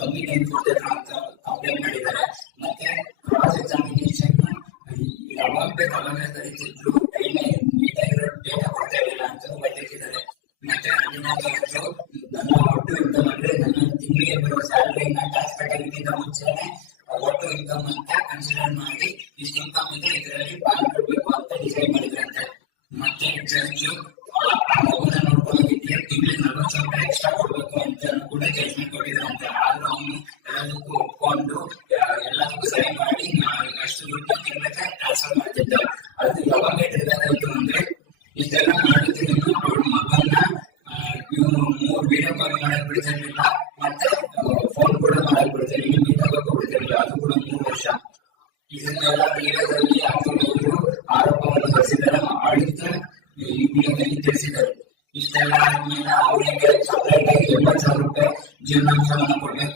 ಕಮ್ಮಿ ಟೈಮ್ ಕೊಡ್ತಿದ್ರು ಅಂತ ಕಂಪ್ಲೇಂಟ್ ಮಾಡಿದ್ದಾರೆ. ಮತ್ತೆ ಕ್ರಾಸ್ ಎಕ್ಸಾಮಿನೇಷನ್ ಯಾವಾಗ ಬೇಕಾವಾಗ ಕರೀತಿದ್ರು, ನೀಟಾಗಿರೋ ಡೇಟಾ ಕೊಡ್ತಾ ಇರಲಿಲ್ಲ ಅಂತ ಬಯಸಿದ್ದಾರೆ. ಮತ್ತೆ 14 ನನ್ನ ಒಟ್ಟು ಇನ್ಕಮ್ ಅಂದ್ರೆ ನನ್ನ ತಿಂಗಳಿಗೆ ಬರೋ ಸ್ಯಾಲರಿನ ಟ್ಯಾಕ್ಸ್ ಕಟ್ಟೋದಕ್ಕಿಂತ ಮುಂಚೆನೆ ಒಟ್ಟು ಇನ್ಕಮ್ ಅಂತ ಕನ್ಸಿಡರ್ ಮಾಡಿ ಇಷ್ಟು ಇನ್ಕಮ್ ಇದೆ ಇದರಲ್ಲಿ ಪಾಲ್ ಕೊಡ್ಬೇಕು ಅಂತ ಡಿಸೈಡ್ ಮಾಡಿದ್ರಂತೆ. ಮತ್ತೆ ಜಡ್ಜ್ ಮಗುನ ನೋಡ್ಕೊಳ್ಳೋದಕ್ಕೆ ತಿಂಗಳಿಗೆ 40,000 ಎಕ್ಸ್ಟ್ರಾ ಕೊಡ್ಬೇಕು ಅಂತ ಕೂಡ ಜಡ್ಜ್ಮೆಂಟ್ ಕೊಟ್ಟಿದ್ರಂತೆ. ಆದ್ರೂ ಅವನು ಎಲ್ಲದಕ್ಕೂ ಒಪ್ಕೊಂಡು ಎಲ್ಲದಕ್ಕೂ ಸರಿ ಮಾಡಿ ಅಷ್ಟು ದುಡ್ಡು ತಿಂಗಳಿಗೆ ಟ್ರಾನ್ಸ್ಫರ್ ಮಾಡ್ತಿದ್ದ. ಅದು ಯಾವಾಗ ಟ್ರಿಗರ್ ಆಯ್ತು ಅಂದ್ರೆ, ಇಷ್ಟೆಲ್ಲ ಮಾಡಿದ್ರು ಅವ್ರ ಮಗನ್ನ ಇವನು 3 ವಿಡಿಯೋ ಕಾಲ್ ಮಾಡಕ್ ಬಿಡ್ತಿರ್ಲಿಲ್ಲ, ಮತ್ತೆ ಫೋನ್ ಕೂಡ ಮಾಡಕ್ ಬಿಡ್ತಿರ್ಲಿಲ್ಲ, ಮೀಟ್ ಆಗಕ್ಕೂ ಬಿಡ್ತಿರ್ಲಿಲ್ಲ. ಅದು ಕೂಡ 3 ವರ್ಷ. ಇದನ್ನೆಲ್ಲ ವಿಡಿಯೋದಲ್ಲಿ ಅವರು ಆರೋಪವನ್ನು ಹೊರಿಸಿದ್ದಾರೆ, ಆಡಳಿತ ಈ ವಿಡಿಯೋದಲ್ಲಿ ತಿಳಿಸಿದರು. ಇಷ್ಟೆಲ್ಲ ಆದ್ಮೇಲೆ ಅವರಿಗೆ ಸಪರೇಟ್ ಆಗಿ 70,000 ರೂಪಾಯಿ ಜೀವನಾಂಶವನ್ನು ಕೊಡ್ಬೇಕು